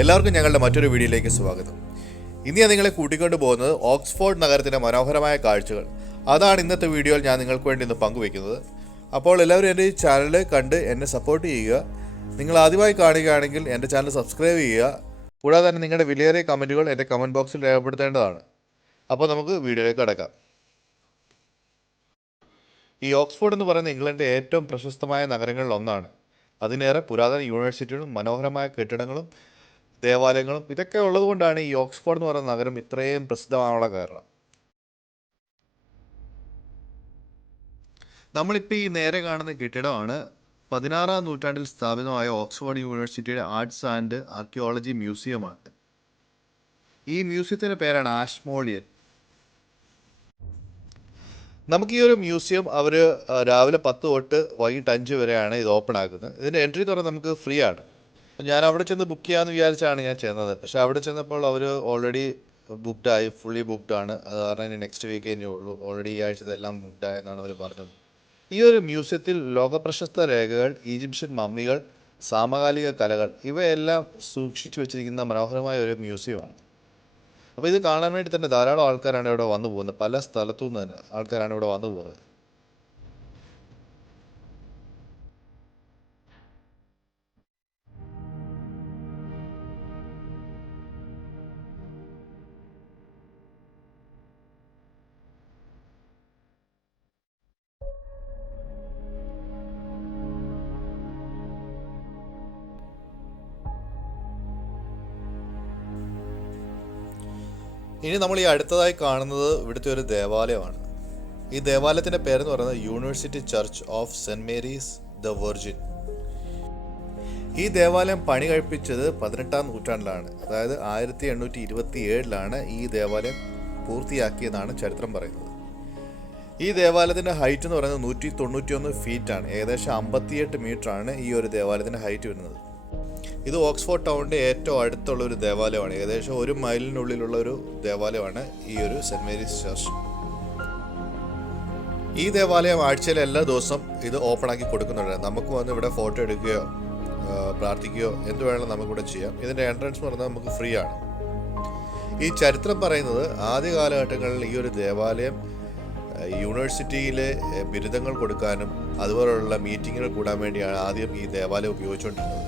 എല്ലാവർക്കും ഞങ്ങളുടെ മറ്റൊരു വീഡിയോയിലേക്ക് സ്വാഗതം. ഇന്ന് ഞാൻ നിങ്ങളെ കൂട്ടിക്കൊണ്ടു പോകുന്നത് ഓക്സ്ഫോർഡ് നഗരത്തിൻ്റെ മനോഹരമായ കാഴ്ചകൾ. അതാണ് ഇന്നത്തെ വീഡിയോയിൽ ഞാൻ നിങ്ങൾക്ക് വേണ്ടി ഇന്ന് പങ്കുവയ്ക്കുന്നത്. അപ്പോൾ എല്ലാവരും എൻ്റെ ഈ ചാനൽ കണ്ട് എന്നെ സപ്പോർട്ട് ചെയ്യുക. നിങ്ങൾ ആദ്യമായി കാണുകയാണെങ്കിൽ എൻ്റെ ചാനൽ സബ്സ്ക്രൈബ് ചെയ്യുക. കൂടാതെ തന്നെ നിങ്ങളുടെ വിലയേറിയ കമൻറ്റുകൾ എൻ്റെ കമൻറ്റ് ബോക്സിൽ രേഖപ്പെടുത്തേണ്ടതാണ്. അപ്പോൾ നമുക്ക് വീഡിയോയിലേക്ക് കടക്കാം. ഈ ഓക്സ്ഫോർഡ് എന്ന് പറയുന്നത് ഇംഗ്ലണ്ടിലെ ഏറ്റവും പ്രശസ്തമായ നഗരങ്ങളിൽ ഒന്നാണ്. അതിനേറെ പുരാതന യൂണിവേഴ്സിറ്റികളും മനോഹരമായ കെട്ടിടങ്ങളും ദേവാലയങ്ങളും ഇതൊക്കെ ഉള്ളതുകൊണ്ടാണ് ഈ ഓക്സ്ഫോർഡ് എന്ന് പറയുന്ന നഗരം ഇത്രയും പ്രസിദ്ധമാകാനുള്ള കാരണം. നമ്മളിപ്പോൾ ഈ നേരെ കാണുന്ന കെട്ടിടമാണ് 16-ാം നൂറ്റാണ്ടിൽ സ്ഥാപിതമായ ഓക്സ്ഫോർഡ് യൂണിവേഴ്സിറ്റിയുടെ ആർട്സ് ആൻഡ് ആർക്കിയോളജി മ്യൂസിയമാണ്. ഈ മ്യൂസിയത്തിൻ്റെ പേരാണ് ആഷ്മോളിയൻ. നമുക്ക് ഈ ഒരു മ്യൂസിയം അവർ രാവിലെ 10 തൊട്ട് വൈകിട്ട് 5 വരെയാണ് ഇത് ഓപ്പൺ ആക്കുന്നത്. ഇതിൻ്റെ എൻട്രി തുറന്ന് നമുക്ക് ഫ്രീ ആണ്. ഞാൻ അവിടെ ചെന്ന് ബുക്ക് ചെയ്യാമെന്ന് വിചാരിച്ചാണ് ഞാൻ ചെന്നത്. പക്ഷേ അവിടെ ചെന്നപ്പോൾ അവർ ഓൾറെഡി ബുക്ക്ഡായി, ഫുള്ളി ബുക്ക്ഡാണ്. അത് കാരണം ഇനി നെക്സ്റ്റ് വീക്ക് തന്നെ ഉള്ളൂ. ഓൾറെഡി ഈ ആഴ്ചതെല്ലാം ബുക്ക്ഡായെന്നാണ് അവർ പറഞ്ഞത്. ഈ ഒരു മ്യൂസിയത്തിൽ ലോകപ്രശസ്ത രേഖകൾ, ഈജിപ്ഷ്യൻ മമ്മികൾ, സമകാലിക കലകൾ ഇവയെല്ലാം സൂക്ഷിച്ചു വെച്ചിരിക്കുന്ന മനോഹരമായ ഒരു മ്യൂസിയമാണ്. അപ്പോൾ ഇത് കാണാൻ വേണ്ടി തന്നെ ധാരാളം ആൾക്കാരാണ് ഇവിടെ വന്നു പോകുന്നത്. പല സ്ഥലത്തു നിന്ന് തന്നെ ആൾക്കാരാണ് ഇവിടെ വന്നു പോകുന്നത്. ഇനി നമ്മൾ ഈ അടുത്തതായി കാണുന്നത് ഇവിടുത്തെ ഒരു ദേവാലയമാണ്. ഈ ദേവാലയത്തിൻ്റെ പേരെന്ന് പറയുന്നത് university church of saint Mary's the virgin. ഈ ദേവാലയം പണി കഴിപ്പിച്ചത് 18-ാം നൂറ്റാണ്ടിലാണ്. അതായത് 1827 ഈ ദേവാലയം പൂർത്തിയാക്കിയതാണ് ചരിത്രം പറയുന്നത്. ഈ ദേവാലയത്തിൻ്റെ ഹൈറ്റ് എന്ന് പറയുന്നത് 191 ഫീറ്റാണ്. ഏകദേശം 58 മീറ്ററാണ് ഈ ഒരു ദേവാലയത്തിൻ്റെ ഹൈറ്റ് വരുന്നത്. ഇത് ഓക്സ്ഫോർഡ് ടൗണിൻ്റെ ഏറ്റവും അടുത്തുള്ള ഒരു ദേവാലയമാണ്. ഏകദേശം 1 മൈലിനുള്ളിലുള്ള ഒരു ദേവാലയമാണ് ഈ ഒരു സെൻറ് മേരീസ് ചർച്ച്. ഈ ദേവാലയം ആഴ്ചയിലെ എല്ലാ ദിവസം ഇത് ഓപ്പൺ ആക്കി കൊടുക്കുന്നുണ്ട്. നമുക്ക് വന്ന് ഇവിടെ ഫോട്ടോ എടുക്കുകയോ പ്രാർത്ഥിക്കുകയോ എന്ത് വേണമെങ്കിലും നമുക്കിവിടെ ചെയ്യാം. ഇതിൻ്റെ എൻട്രൻസ് എന്ന് പറഞ്ഞാൽ നമുക്ക് ഫ്രീ ആണ്. ഈ ചരിത്രം പറയുന്നത് ആദ്യ കാലഘട്ടങ്ങളിൽ ഈ ഒരു ദേവാലയം യൂണിവേഴ്സിറ്റിയിലെ ബിരുദങ്ങൾ കൊടുക്കാനും അതുപോലുള്ള മീറ്റിങ്ങുകൾ കൂടാൻ വേണ്ടിയാണ് ആദ്യം ഈ ദേവാലയം ഉപയോഗിച്ചുകൊണ്ടിരുന്നത്.